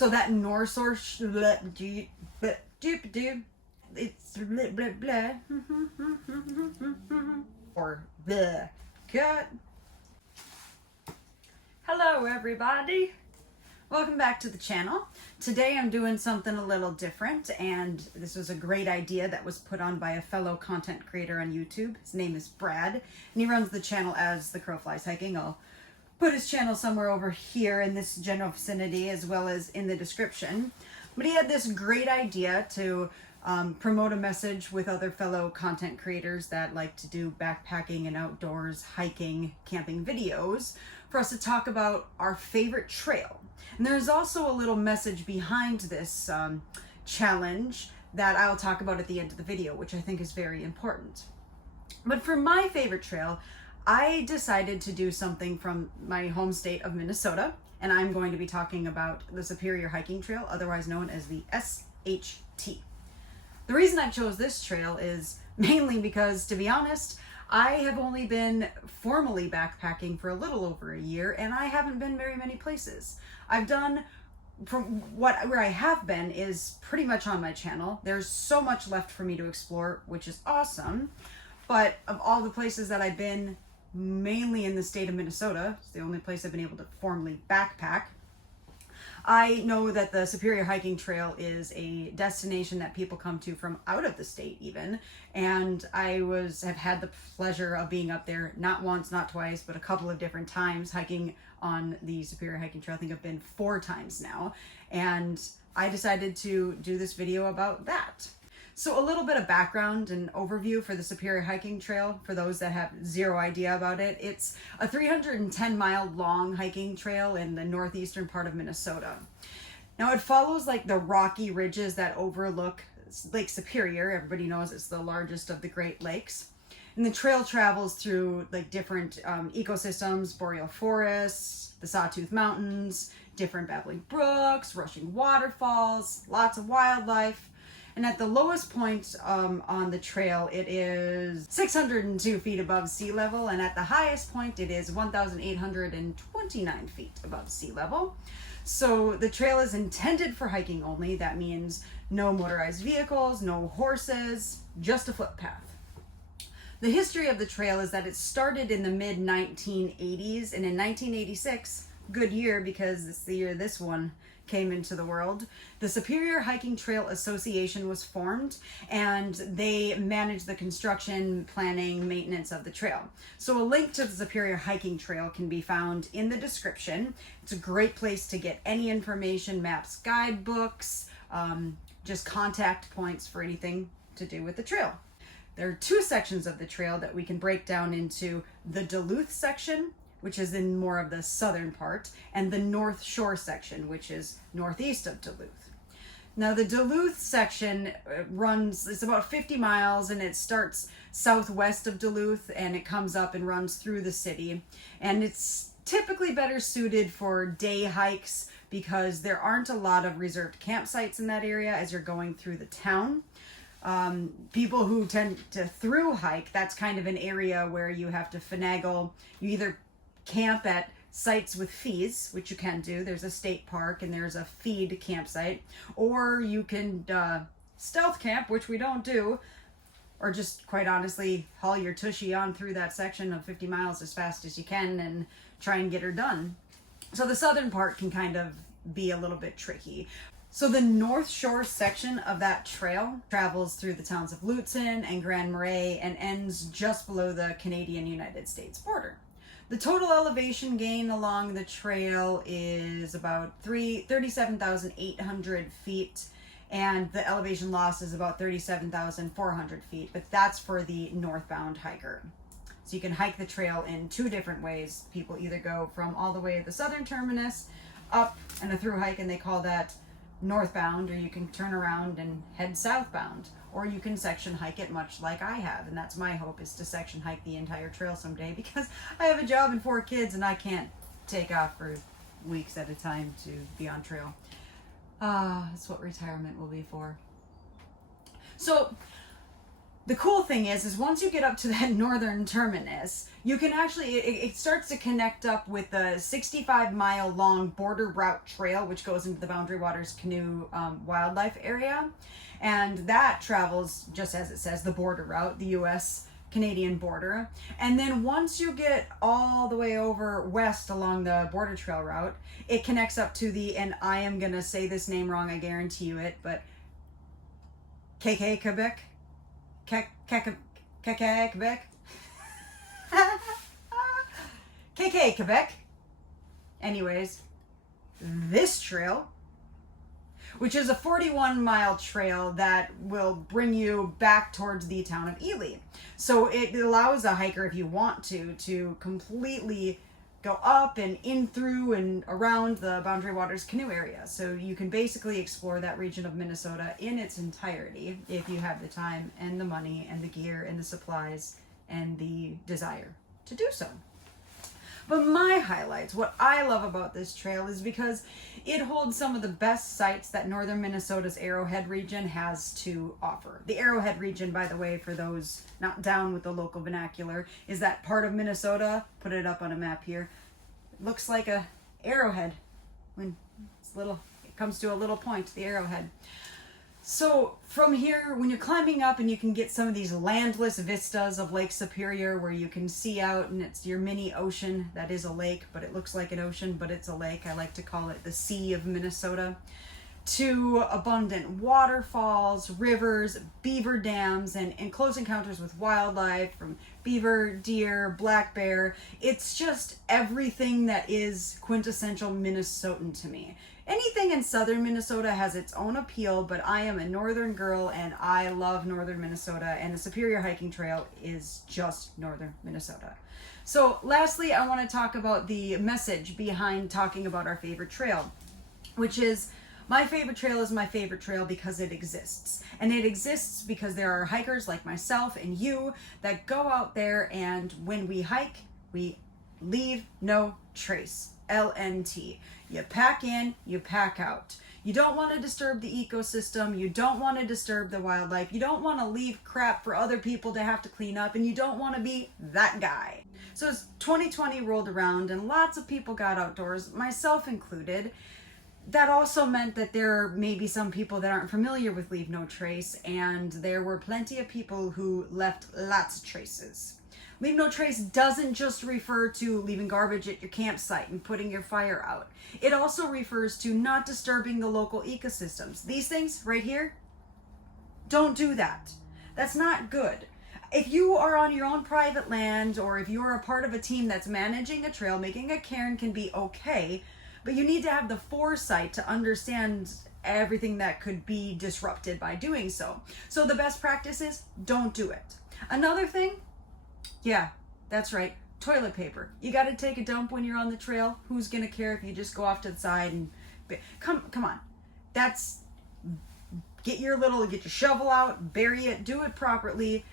So that Norse or it's blah, blah, or the cut. Hello everybody, welcome back to the channel. Today I'm doing something a little different, and this was a great idea that was put on by a fellow content creator on YouTube. His name is Brad, and he runs the channel as The Crow Flies Hiking. I'll put his channel somewhere over here in this general vicinity as well as in the description. But he had this great idea to promote a message with other fellow content creators that like to do backpacking and outdoors hiking, camping videos, for us to talk about our favorite trail. And there's also a little message behind this challenge that I'll talk about at the end of the video, which I think is very important. But for my favorite trail, I decided to do something from my home state of Minnesota, and I'm going to be talking about the Superior Hiking Trail, otherwise known as the SHT. The reason I chose this trail is mainly because, to be honest, I have only been formally backpacking for a little over a year, and I haven't been very many places. I've done, where I have been is pretty much on my channel. There's so much left for me to explore, which is awesome. But of all the places that I've been, mainly in the state of Minnesota, it's the only place I've been able to formally backpack, I know that the Superior Hiking Trail is a destination that people come to from out of the state even, and I have had the pleasure of being up there not once, not twice, but a couple of different times hiking on the Superior Hiking Trail. I think I've been 4 times now, and I decided to do this video about that. So a little bit of background and overview for the Superior Hiking Trail for those that have zero idea about it. It's a 310-mile long hiking trail in the northeastern part of Minnesota. Now it follows like the rocky ridges that overlook Lake Superior. Everybody knows it's the largest of the Great Lakes. And the trail travels through like different ecosystems, boreal forests, the Sawtooth Mountains, different babbling brooks, rushing waterfalls, lots of wildlife. And at the lowest point on the trail, it is 602 feet above sea level, and at the highest point, it is 1,829 feet above sea level. So the trail is intended for hiking only. That means no motorized vehicles, no horses, just a footpath. The history of the trail is that it started in the mid-1980s, and in 1986, good year because it's the year this one came into the world, the Superior Hiking Trail Association was formed, and they manage the construction, planning, maintenance of the trail. So a link to the Superior Hiking Trail can be found in the description. It's a great place to get any information, maps, guidebooks, just contact points for anything to do with the trail. There are 2 sections of the trail that we can break down into: the Duluth section, which is in more of the southern part, and the North Shore section, which is northeast of Duluth. Now the Duluth section it's about 50 miles, and it starts southwest of Duluth, and it comes up and runs through the city. And it's typically better suited for day hikes because there aren't a lot of reserved campsites in that area as you're going through the town. People who tend to through hike, that's kind of an area where you have to finagle. You either camp at sites with fees, which you can do. There's a state park and there's a feed campsite, or you can stealth camp, which we don't do, or just quite honestly haul your tushy on through that section of 50 miles as fast as you can and try and get her done. So the southern part can kind of be a little bit tricky. So the North Shore section of that trail travels through the towns of Lutzen and Grand Marais and ends just below the Canadian-United States border. The total elevation gain along the trail is about 37,800 feet, and the elevation loss is about 37,400 feet, but that's for the northbound hiker. So you can hike the trail in 2 different ways. People either go from all the way at the southern terminus up and a through hike, and they call that northbound, or you can turn around and head southbound, or you can section hike it much like I have, and that's my hope, is to section hike the entire trail someday, because I have a job and 4 kids and I can't take off for weeks at a time to be on trail. That's what retirement will be for. So The cool thing is once you get up to that northern terminus, you can actually, it starts to connect up with the 65-mile long border route trail, which goes into the Boundary Waters Canoe Wildlife Area. And that travels, just as it says, the border route, the U.S. Canadian border. And then once you get all the way over west along the border trail route, it connects up to the, and I am going to say this name wrong, I guarantee you it, but KK Quebec? KK Quebec? KK Quebec. Anyways, this trail, which is a 41-mile trail that will bring you back towards the town of Ely. So it allows a hiker, if you want to completely go up and in through and around the Boundary Waters Canoe area. So you can basically explore that region of Minnesota in its entirety if you have the time and the money and the gear and the supplies and the desire to do so. But my highlights, what I love about this trail is because it holds some of the best sights that northern Minnesota's Arrowhead region has to offer. The Arrowhead region, by the way, for those not down with the local vernacular, is that part of Minnesota, put it up on a map here, it looks like a arrowhead when it's little, it comes to a little point, the arrowhead. So from here, when you're climbing up and you can get some of these landless vistas of Lake Superior where you can see out and it's your mini ocean. That is a lake, but it looks like an ocean, but it's a lake. I like to call it the Sea of Minnesota. To abundant waterfalls, rivers, beaver dams, and close encounters with wildlife from beaver, deer, black bear. It's just everything that is quintessential Minnesotan to me. Anything in southern Minnesota has its own appeal, but I am a northern girl and I love northern Minnesota, and the Superior Hiking Trail is just northern Minnesota. So lastly, I want to talk about the message behind talking about our favorite trail, which is my favorite trail is my favorite trail because it exists. And it exists because there are hikers like myself and you that go out there, and when we hike, we leave no trace. LNT. You pack in, you pack out. You don't want to disturb the ecosystem. You don't want to disturb the wildlife. You don't want to leave crap for other people to have to clean up, and you don't want to be that guy. So as 2020 rolled around and lots of people got outdoors, myself included, that also meant that there may be some people that aren't familiar with Leave No Trace, and there were plenty of people who left lots of traces. Leave no trace doesn't just refer to leaving garbage at your campsite and putting your fire out. It also refers to not disturbing the local ecosystems. These things right here, don't do that. That's not good. If you are on your own private land, or if you are a part of a team that's managing a trail, making a cairn can be okay, but you need to have the foresight to understand everything that could be disrupted by doing so. So the best practice is don't do it. Another thing, yeah, that's right, toilet paper. You got to take a dump when you're on the trail. Who's going to care if you just go off to the side and come on. That's get your shovel out, bury it, do it properly.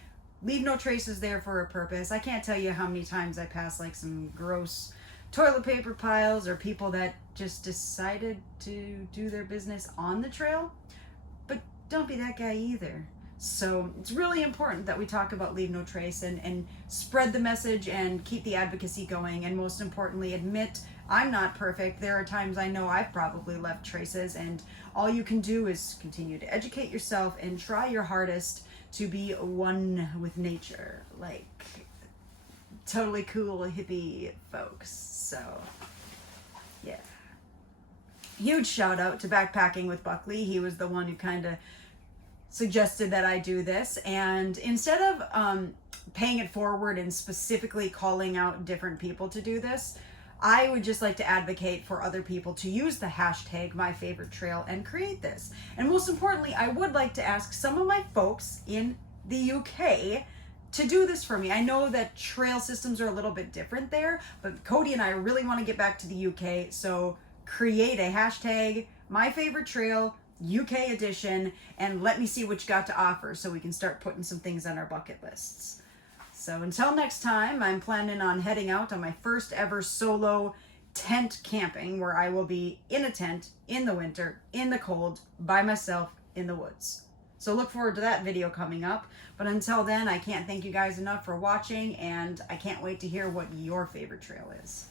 Leave no traces there for a purpose. I can't tell you how many times I pass like some gross toilet paper piles or people that just decided to do their business on the trail. But don't be that guy either. So it's really important that we talk about Leave No Trace and spread the message and keep the advocacy going, and most importantly admit I'm not perfect. There are times I know I've probably left traces, and all you can do is continue to educate yourself and try your hardest to be one with nature, like totally cool hippie folks. So yeah, huge shout out to Backpacking with Buckley. He was the one who kind of suggested that I do this, and instead of paying it forward and specifically calling out different people to do this, I would just like to advocate for other people to use the hashtag #MyFavoriteTrail and create this. And most importantly, I would like to ask some of my folks in the UK to do this for me. I know that trail systems are a little bit different there, but Cody and I really want to get back to the UK, so create a hashtag #MyFavoriteTrail UK edition, and let me see what you got to offer so we can start putting some things on our bucket lists. So until next time, I'm planning on heading out on my first ever solo tent camping, where I will be in a tent in the winter, in the cold, by myself in the woods. So look forward to that video coming up. But until then, I can't thank you guys enough for watching, and I can't wait to hear what your favorite trail is.